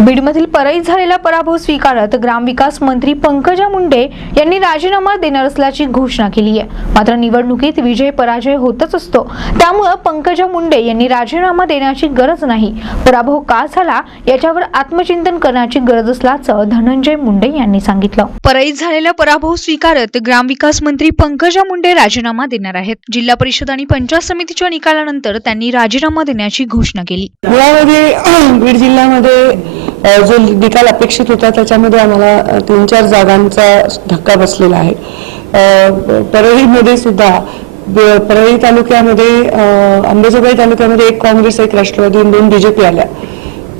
बीडमधील परळीत झालेला पराभव स्वीकारत ग्रामविकास मंत्री पंकजा मुंडे यांनी राजीनामा देणार असल्याची घोषणा केली आहे. मात्र निवडणुकीत विजय पराजय होतच असतो. त्यामुळं पंकजा मुंडे यांनी राजीनामा देण्याची गरज नाही. पराभव का झाला याच्यावर आत्मचिंतन करण्याची गरज असल्याचं धनंजय मुंडे यांनी सांगितलं. परळीत झालेला पराभव स्वीकारत ग्रामविकास मंत्री पंकजा मुंडे राजीनामा देणार आहेत. जिल्हा परिषद आणि पंचायत समितीच्या निकालानंतर त्यांनी राजीनामा देण्याची घोषणा केली. बीड जिल्ह्यामध्ये जो निकाल अपेक्षित होता त्याच्यामध्ये आम्हाला तीन चार जागांचा धक्का बसलेला आहे. परळीमध्ये सुद्धा परळी तालुक्यामध्ये अ, अंबेजोगाई तालुक्यामध्ये एक काँग्रेस एक राष्ट्रवादी दोन बीजेपी आल्या.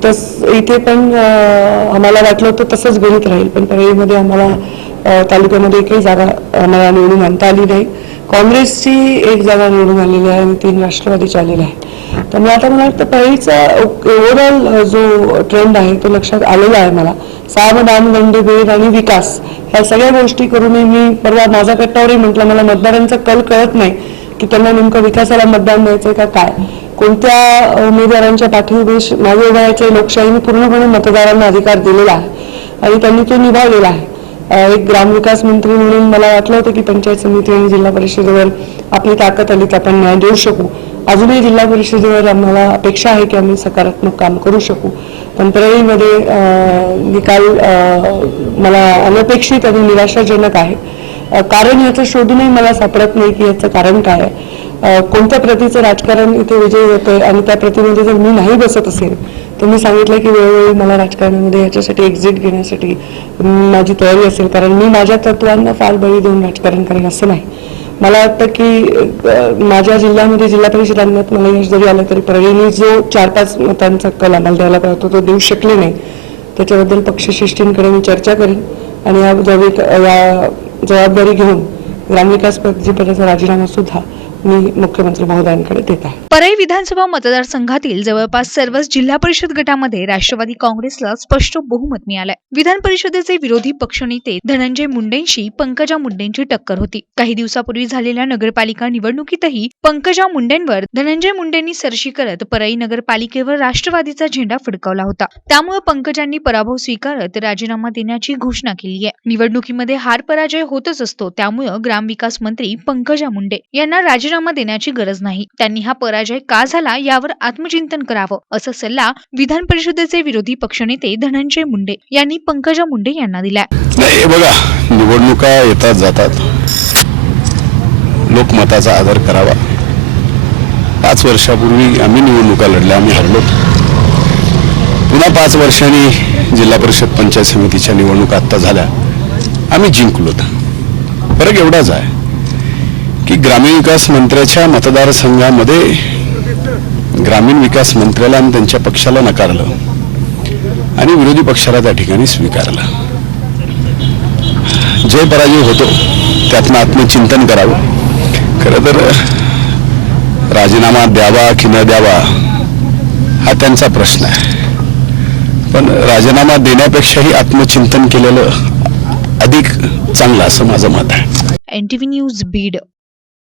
तस इथे पण आम्हाला वाटलं होतं तसंच गणित राहील पण परळीमध्ये आम्हाला तालुक्यामध्ये एकही जागा आम्हाला निवडून आणता आली नाही. काँग्रेसची एक जागा निवडून आलेली आहे आणि तीन राष्ट्रवादीच्या आलेल्या आहेत. त्यामुळे आता मला वाटतं पहिलीचा ओव्हरऑल जो ट्रेंड आहे तो लक्षात आलेला आहे मला. साम दाम भेद आणि विकास ह्या सगळ्या गोष्टी करूनही मी परवा माझा कट्टावरही म्हटलं मला मतदारांचा कल कळत नाही की त्यांना नेमकं विकासाला मतदान द्यायचंय का काय. कोणत्या उमेदवारांच्या पाठीशी मागे उभारायचे लोकशाहीने पूर्णपणे मतदारांना अधिकार दिलेला आहे. आणि त्यांनी तो निभावलेला आहे. एक ग्रामविकास मंत्री म्हणून मला वाटलं होतं की पंचायत समिती आणि जिल्हा परिषदेवर आपली ताकद आली तर आपण न्याय देऊ शकू. अजूनही जिल्हा परिषदेवर आम्हाला अपेक्षा आहे की आम्ही सकारात्मक काम करू शकू. पण परळीमध्ये निकाल मला अनपेक्षित आणि निराशाजनक आहे. कारण याचं शोधूनही मला सापडत नाही की याचं कारण काय आहे. कोणत्या प्रतीचं राजकारण इथे विजय होतं आणि त्या प्रतीमध्ये जर मी नाही बसत असेल तर मी सांगितलं की वेळोवेळी मला राजकारणामध्ये याच्यासाठी एक्झिट घेण्यासाठी माझी तयारी असेल कारण मी माझ्या तत्वांना फार बळी देऊन राजकारण करेन असं नाही. मला वाटतं की माझ्या जिल्ह्यामध्ये जिल्हा परिषदांमध्ये मला यश जरी आलं तरी परळीने जो चार पाच मतांचा कल आम्हाला द्यायला पाहिजे होता तो देऊ शकले नाही. त्याच्याबद्दल पक्षश्रेष्ठींकडे मी चर्चा करेन आणि या जबाब- या जबाबदारी घेऊन ग्रामविकास पदजीपदाचा राजीनामा सुद्धा मी मुख्यमंत्री महोदयांकडे देत आहे. परळी विधानसभा मतदारसंघातील जवळपास सर्वच जिल्हा परिषद गटामध्ये राष्ट्रवादी काँग्रेसला स्पष्ट बहुमत मिळालंय. विधान परिषदेचे विरोधी पक्षनेते धनंजय मुंडेंशी पंकजा मुंडेंची टक्कर होती. काही दिवसापूर्वी झालेल्या नगरपालिका निवडणुकीतही पंकजा मुंडेंवर धनंजय मुंडेंनी सरशी करत परळी नगरपालिकेवर राष्ट्रवादीचा झेंडा फडकावला होता. त्यामुळे पंकजांनी पराभव स्वीकारत राजीनामा देण्याची घोषणा केली आहे. निवडणुकीमध्ये हार पराजय होतच असतो. त्यामुळे ग्रामविकास मंत्री पंकजा मुंडे यांना राजीनामा देण्याची गरज नाही. त्यांनी हा पराजय का झाला यावर आत्मचिंतन करावं असा सल्ला विधान परिषदेचे विरोधी पक्षनेते धनंजय मुंडे यांनी पंकजा मुंडे यांना दिलाय. नाही बघा निवडणुका येतात जातात. लोकमताचा आदर करावा. पाच वर्षापूर्वी आम्ही निवडणुका लढल्या आम्ही हरलो पुन्हा पाच वर्षांनी जिल्हा परिषद पंचायत समितीच्या निवडणुका आत्ता झाल्या. आम्ही जिंकलो फरक एवढाच आहे. की ग्रामीण विकास मंत्र्याच्या मतदारसंघामध्ये ग्रामीण विकास मंत्र्याला आणि त्यांच्या पक्षाला नकारलं आणि विरोधी पक्षाला त्या ठिकाणी स्वीकारलं. जय पराजय होतो त्यातनं आत्मचिंतन करावं. खरं तर राजीनामा द्यावा की न द्यावा हा त्यांचा प्रश्न आहे. पण राजीनामा देण्यापेक्षाही आत्मचिंतन केलेलं अधिक चांगलं असं माझं मत आहे. NTV news Beed.